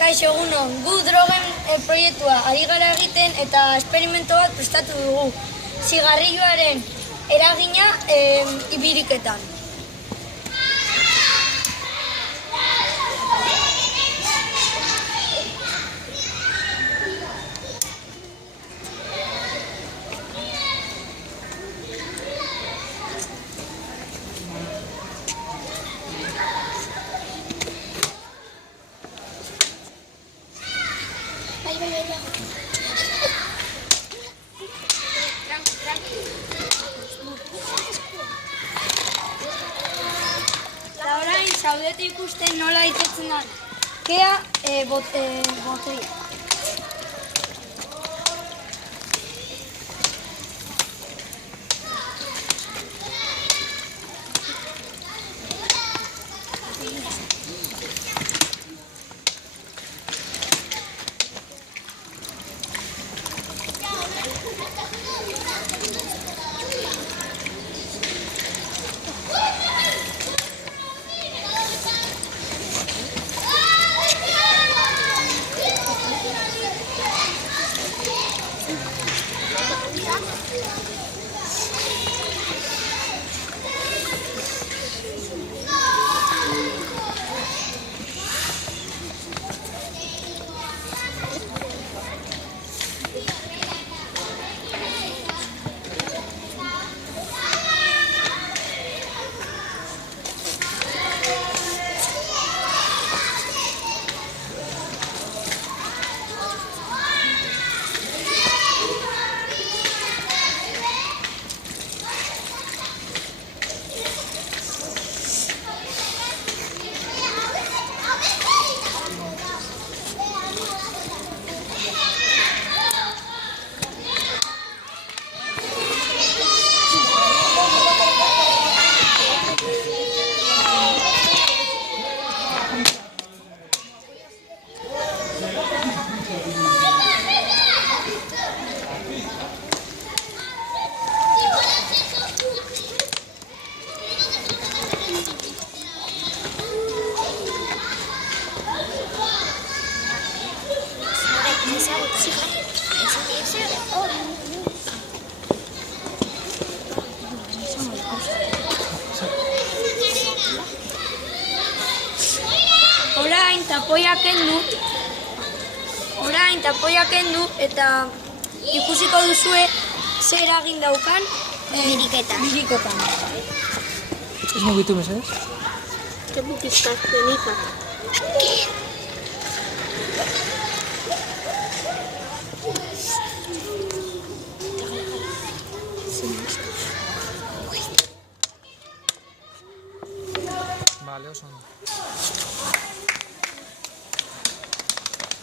Kaixo egunon, gu drogen proiektua ari gara egiten eta esperimento bat prestatu dugu. Zigarrilloaren eragina ibiriketan. Eta orain, zaudete ikusten nola itetzen da. Kea boteia. Orain tapoia kendu eta ikusiko duzue zer eragin daukan biriketan. Ez mugitu mesedez? Que bukiztak denikak. Vale, oso ondo.